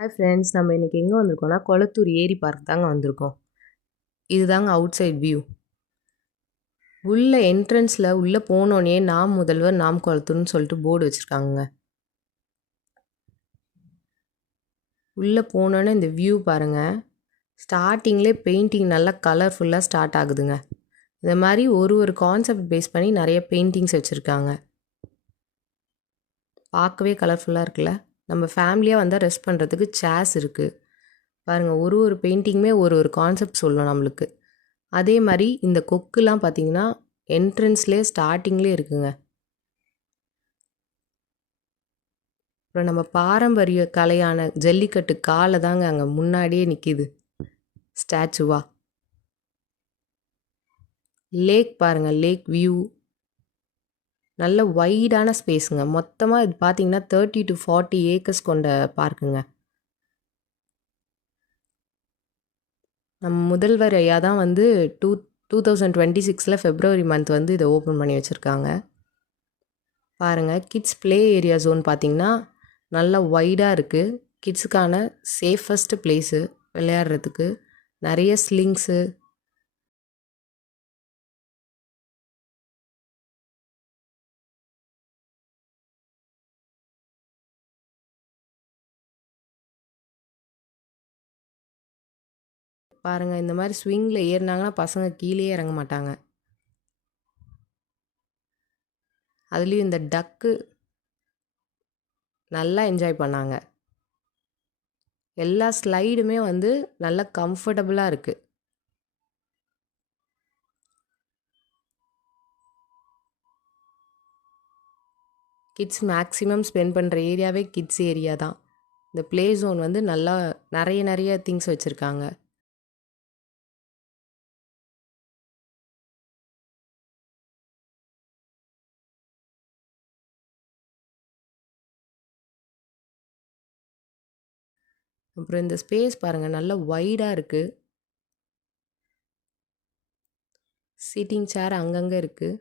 Hi friends, நம்ம இன்றைக்கி எங்கே வந்திருக்கோம்னா கொளத்தூர் ஏரி பார்க் தாங்க வந்திருக்கோம். இதுதாங்க அவுட் சைட் வியூ. உள்ள என்ட்ரன்ஸில் உள்ளே போனோடனே நாம் முதல்வர் நாம் கொளத்தூர்னு சொல்லிட்டு போர்டு வச்சுருக்காங்க. உள்ளே போனோன்னே இந்த வியூ பாருங்கள். ஸ்டார்டிங்லேயே பெயிண்டிங் நல்லா கலர்ஃபுல்லாக ஸ்டார்ட் ஆகுதுங்க. இந்த மாதிரி ஒரு கான்செப்ட் பேஸ் பண்ணி நிறைய பெயிண்டிங்ஸ் வச்சுருக்காங்க. பார்க்கவே கலர்ஃபுல்லாக இருக்குல்ல. நம்ம ஃபேமிலியாக வந்தால் ரெஸ்ட் பண்ணுறதுக்கு சேர்ஸ் இருக்குது பாருங்கள். ஒரு பெயிண்டிங்குமே ஒரு கான்செப்ட் சொல்லணும் நம்மளுக்கு. அதே மாதிரி இந்த கொக்குலாம் பார்த்தீங்கன்னா என்ட்ரன்ஸ்லேயே ஸ்டார்டிங்லேயே இருக்குங்க. அப்புறம் நம்ம பாரம்பரிய கலையான ஜல்லிக்கட்டு காலை தாங்க அங்கே முன்னாடியே நிற்கிது ஸ்டாச்சுவா. லேக் பாருங்கள், லேக் வியூ நல்ல வைடான ஸ்பேஸுங்க. மொத்தமாக இது பார்த்தீங்கன்னா 30 to 40 ஏக்கர்ஸ் கொண்ட பார்க்குங்க. நம்ம முதல்வர் ஐயா தான் வந்து 2026 ஃபெப்ரவரி மந்த் வந்து இதை ஓப்பன் பண்ணி வச்சுருக்காங்க. பாருங்கள், கிட்ஸ் ப்ளே ஏரியா ஜோன் பார்த்திங்கன்னா நல்லா வைடாக இருக்குது. கிட்ஸுக்கான சேஃபஸ்ட்டு ப்ளேஸு விளையாடுறதுக்கு. நிறைய ஸ்லிங்ஸு, பாருங்கள் இந்த மாதிரி ஸ்விங்கில் ஏறினாங்கன்னா பசங்க கீழே இறங்க மாட்டாங்க. அதுலேயும் இந்த டக்கு நல்லா என்ஜாய் பண்ணாங்க. எல்லா ஸ்லைடுமே வந்து நல்லா கம்ஃபர்டபுளாக இருக்குது. கிட்ஸ் மேக்ஸிமம் ஸ்பெண்ட் பண்ணுற ஏரியாவே கிட்ஸ் ஏரியா தான். இந்த ப்ளே ஜோன் வந்து நல்லா நிறைய திங்ஸ் வச்சுருக்காங்க. அப்புறம் இந்த ஸ்பேஸ் பாருங்கள், நல்லா வைடாக இருக்குது. சீட்டிங் சேர் அங்கங்கே இருக்குது.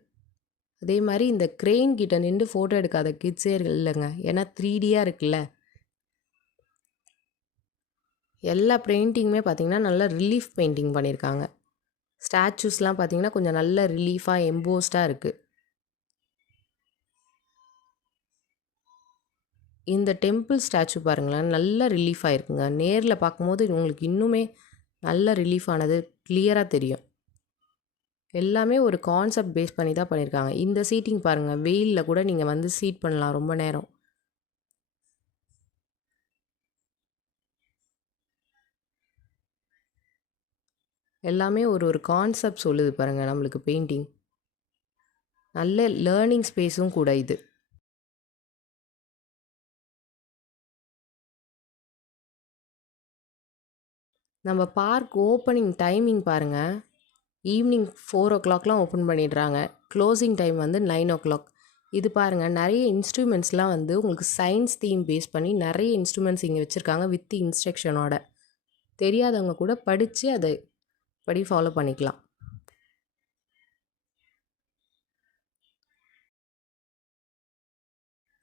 அதே மாதிரி இந்த க்ரெயின் கிட்ட நின்று ஃபோட்டோ எடுக்காத கிட்ஸே இல்லைங்க. ஏன்னா 3Dயாக இருக்குல்ல. எல்லா பெயிண்டிங்குமே பார்த்திங்கன்னா நல்லா ரிலீஃப் பெயிண்டிங் பண்ணியிருக்காங்க. ஸ்டாச்சூஸ்லாம் பார்த்திங்கன்னா கொஞ்சம் நல்ல ரிலீஃபாக எம்போஸ்டாக இருக்குது. இந்த டெம்பிள் ஸ்டாச்சு பாருங்களேன், நல்ல ரிலீஃப் ஆகிருக்குங்க. நேரில் பார்க்கும்போது உங்களுக்கு இன்னுமே நல்ல ரிலீஃப் ஆனது கிளியராக தெரியும். எல்லாமே ஒரு கான்செப்ட் பேஸ் பண்ணி தான் பண்ணியிருக்காங்க. இந்த சீட்டிங் பாருங்கள், வெயிலில் கூட நீங்கள் வந்து சீட் பண்ணலாம் ரொம்ப நேரம். எல்லாமே ஒரு கான்செப்ட் சொல்லுது பாருங்கள் நம்மளுக்கு பெயிண்டிங். நல்ல லேர்னிங் ஸ்பேஸும் கூட இது. நம்ம பார்க் ஓப்பனிங் டைமிங் பாருங்கள். ஈவினிங் 4 o'clockலாம் ஓப்பன் பண்ணிடுறாங்க. க்ளோசிங் டைம் வந்து 9 o'clock. இது பாருங்கள், நிறைய இன்ஸ்ட்ருமெண்ட்ஸ்லாம் வந்து உங்களுக்கு சயின்ஸ் தீம் பேஸ் பண்ணி நிறைய இன்ஸ்ட்ருமெண்ட்ஸ் இங்கே வச்சுருக்காங்க வித் இன்ஸ்ட்ரக்ஷனோட. தெரியாதவங்க கூட படித்து அதை படி ஃபாலோ பண்ணிக்கலாம்.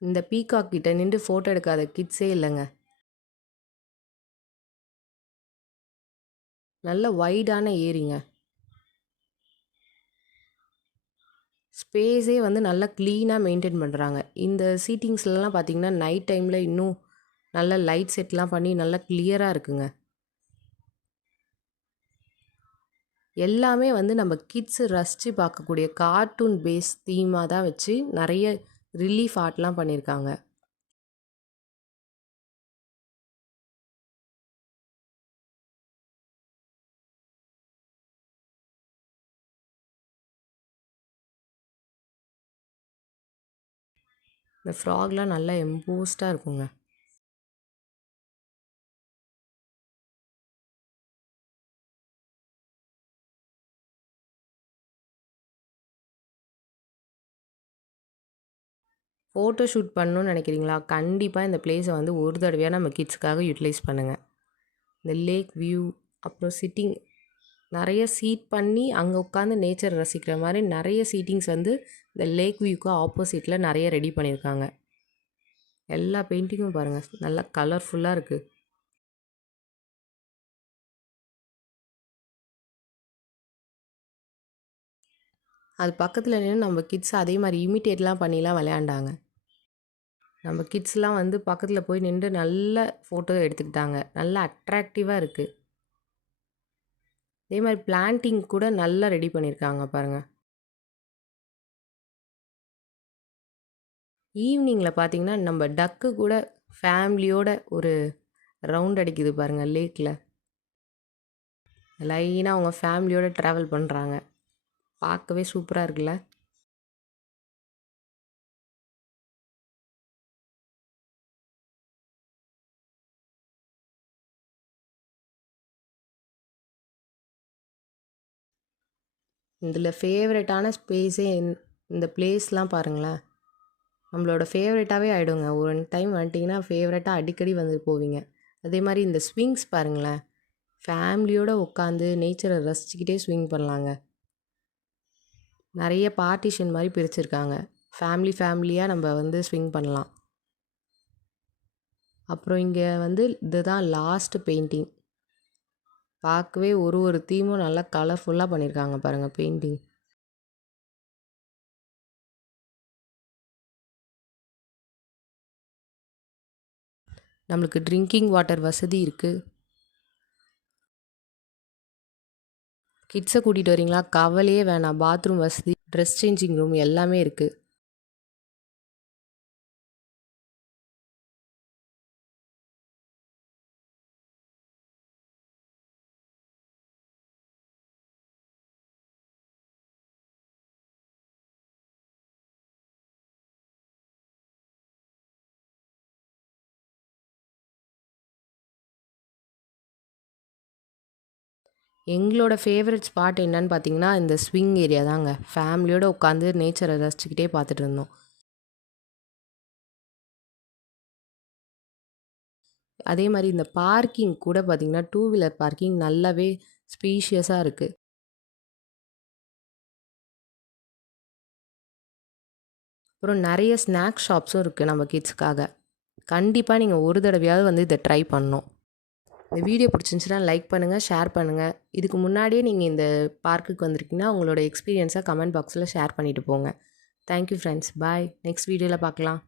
இந்த பீகாக் கிட்ட நின்று ஃபோட்டோ எடுக்காத கிட்ஸே இல்லைங்க. நல்ல வைடான ஏரிங்க. ஸ்பேஸே வந்து நல்லா க்ளீனாக மெயின்டைன் பண்ணுறாங்க. இந்த சீட்டிங்ஸ்லாம் பார்த்திங்கன்னா நைட் டைமில் இன்னும் நல்ல லைட் செட்லாம் பண்ணி நல்லா கிளியராக இருக்குங்க. எல்லாமே வந்து நம்ம கிட்ஸு ரசித்து பார்க்கக்கூடிய கார்ட்டூன் பேஸ் தீமாக தான் வச்சு நிறைய ரிலீஃப் ஆர்ட்லாம் பண்ணியிருக்காங்க. இந்த ஃப்ராக்லாம் நல்லா எம்போஸ்டாக இருக்குங்க. ஃபோட்டோ ஷூட் பண்ணணும்னு நினைக்கிறீங்களா? கண்டிப்பாக இந்த பிளேஸை வந்து ஒரு தடவையாக நம்ம கிட்ஸுக்காக யூட்டிலைஸ் பண்ணுங்கள். இந்த லேக் வியூ, அப்புறம் சிட்டிங் நிறைய சீட் பண்ணி அங்கே உட்காந்து நேச்சர் ரசிக்கிற மாதிரி நிறைய சீட்டிங்ஸ் வந்து இந்த லேக் வியூக்கு ஆப்போசிட்டில் நிறைய ரெடி பண்ணியிருக்காங்க. எல்லா பெயிண்டிங்கும் பாருங்கள் நல்லா கலர்ஃபுல்லாக இருக்குது. அது பக்கத்தில் நின்று நம்ம கிட்ஸ் அதே மாதிரி இமிட்டேட்லாம் பண்ணிலாம் விளையாண்டாங்க. நம்ம கிட்ஸ்லாம் வந்து பக்கத்தில் போய் நின்று நல்ல ஃபோட்டோ எடுத்துக்கிட்டாங்க. நல்லா அட்ராக்டிவாக இருக்குது. அதே மாதிரி பிளான்டிங் கூட நல்லா ரெடி பண்ணியிருக்காங்க பாருங்கள். ஈவினிங்கில் பார்த்தீங்கன்னா நம்ம டக்கு கூட ஃபேமிலியோட ஒரு ரவுண்ட் அடிக்குது பாருங்கள் லேக்கில். லைனாக அவங்க ஃபேமிலியோடு ட்ராவல் பண்ணுறாங்க. பார்க்கவே சூப்பராக இருக்குல்ல. இதில் ஃபேவரட்டான ஸ்பேஸே இந்த பிளேஸ்லாம் பாருங்களேன். நம்மளோட ஃபேவரட்டாகவே ஆகிடுங்க. ஒரு டைம் வந்துட்டிங்கன்னா ஃபேவரட்டாக அடிக்கடி வந்து போவீங்க. அதே மாதிரி இந்த ஸ்விங்ஸ் பாருங்களேன். ஃபேமிலியோடு உட்காந்து நேச்சரை ரசிச்சுக்கிட்டே ஸ்விங் பண்ணலாங்க. நிறைய பார்ட்டிஷன் மாதிரி பிரிச்சுருக்காங்க. ஃபேமிலியாக நம்ம வந்து ஸ்விங் பண்ணலாம். அப்புறம் இங்கே வந்து இதுதான் லாஸ்ட் பெயிண்டிங். பார்க்கவே ஒரு தீமும் நல்லா கலர்ஃபுல்லாக பண்ணியிருக்காங்க பாருங்கள் பெயிண்டிங். நம்மளுக்கு ட்ரிங்கிங் வாட்டர் வசதி இருக்குது. கிட்ஸை கூட்டிகிட்டு வரீங்களா, கவலையே வேணாம். பாத்ரூம் வசதி, ட்ரெஸ் சேஞ்சிங் ரூம் எல்லாமே இருக்குது. எங்களோட ஃபேவரட் ஸ்பாட் என்னன்னு பார்த்தீங்கன்னா இந்த ஸ்விங் ஏரியா தாங்க. ஃபேமிலியோடு உட்காந்து நேச்சரை ரசிச்சுக்கிட்டே பார்த்துட்டு இருந்தோம். அதே மாதிரி இந்த பார்க்கிங் கூட பார்த்திங்கன்னா 2 வீலர் பார்க்கிங் நல்லாவே ஸ்பீஷியஸாக இருக்குது. அப்புறம் நிறைய ஸ்நாக்ஸ் ஷாப்ஸும் இருக்குது நம்ம கிட்ஸ்க்காக. கண்டிப்பாக நீங்கள் ஒரு தடவையாவது வந்து இதை ட்ரை பண்ணணும். இந்த வீடியோ பிடிச்சிருந்துச்சுன்னா லைக் பண்ணுங்கள், ஷேர் பண்ணுங்கள். இதுக்கு முன்னாடியே நீங்கள் இந்த பார்க்குக்கு வந்திருக்கீங்கன்னா உங்களோட எக்ஸ்பீரியன்ஸை கமெண்ட் பாக்ஸில் ஷேர் பண்ணிவிட்டு போங்க. Thank you friends. பாய். நெக்ஸ்ட் வீடியோவில் பார்க்கலாம்.